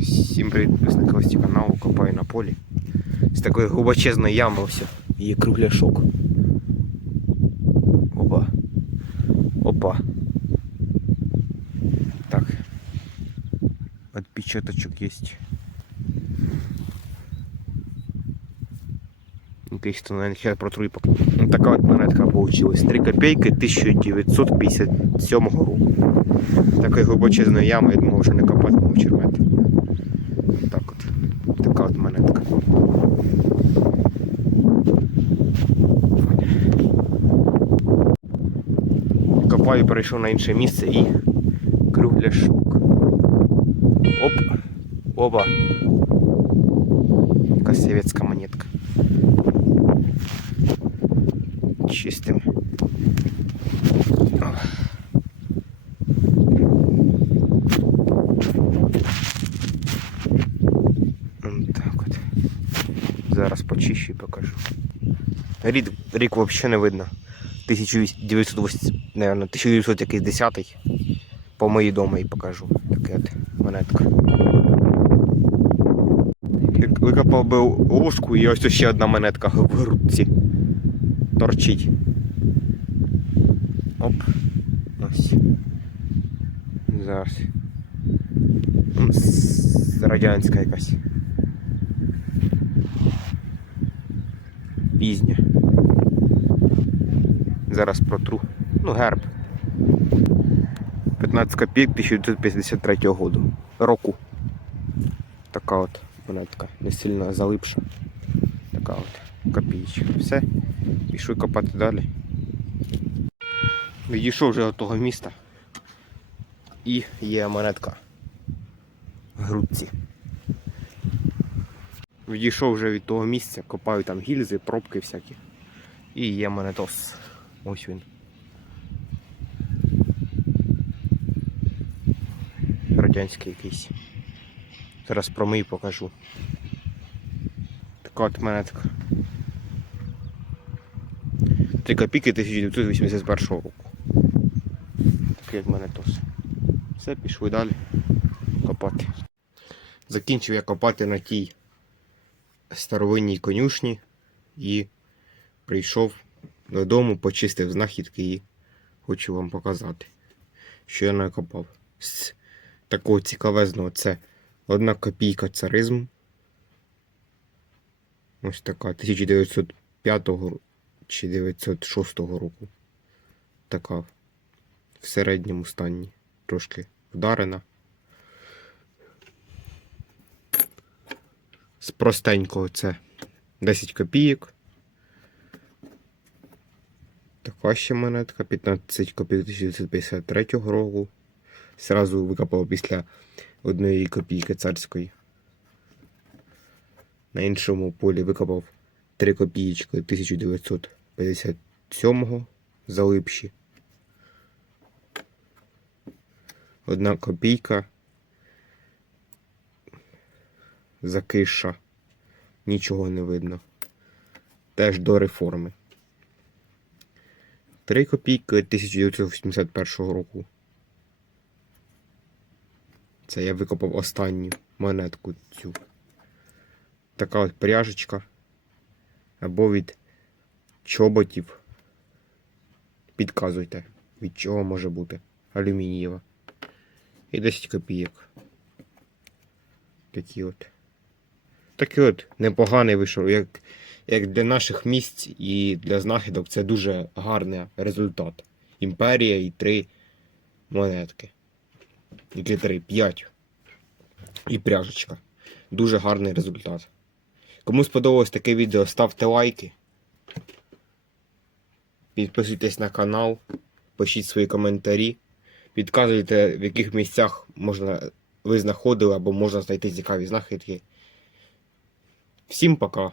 Всім привіт, підписники ось цього каналу копаю на полі. З такої глибочезної ями ось є кругляшок. Опа. Опа. Так. Отпечаточок есть. Якийсь то, наверное, сейчас протру і пок... Ну, така от монетка получилась. 3 копейки 1957 року. Такої глибочезної ями, я думав, вже не копати, мов червет. Так от. Така от монетка. Копаю, перейшов на інше місце і кругляшок. Оп! Оба! Якась совєтська монетка. Чистим. Так от. Зараз почищу і покажу. Рік, рік взагалі не видно. 1980, наверное, 1910 по моїй дому і покажу. Таке от монетка. Викопав би ложку і ось ще одна монетка в грудці. Торчить. Оп. Ось. Зараз. Радянська якась. Пізня. Зараз протру. Ну, герб. 15 копійок 1953 году. Року. Така от монетка. Не сильно залипша. Така от копійка. Все. Пішов копати далі. Відійшов вже до того міста. І є монетка. Грудці. Відійшов вже від того місця, копаю там гільзи, пробки всякі. І є монетос. Ось він. Радянський якийсь. Зараз промию покажу. Така от монетка. 3 копійки 1981 року. Такий от монетос. Все, пішли далі копати. Закінчив я копати на тій старовинній конюшні і прийшов додому, почистив знахідки і хочу вам показати, що я накопав. З такого цікавезного це одна копійка царизм. Ось така 1905 чи 906 року. Така в середньому стані. Трошки вдарена. З простенького це 10 копійок. Така ще монетка 15 копійок 1953 року. Зразу викопав після одної копійки царської. На іншому полі викопав 3 копійки 1957 залипші. Одна копійка закиша. Нічого не видно. Теж до реформи. 3 копійки 1981 року. Це я викопав останню монетку цю. Така от пряжечка. Або від чоботів. Підказуйте, від чого може бути. Алюмінієва. І 10 копійок. Такі от. Такий от непоганий вийшов. Як, як для наших місць і для знахідок це дуже гарний результат. Імперія і три монетки. Які три? П'ять. І пряжечка. Дуже гарний результат. Кому сподобалось таке відео, ставте лайки. Підписуйтесь на канал, пишіть свої коментарі. Підказуйте, в яких місцях можна ви знаходили або можна знайти цікаві знахідки. Всім пока!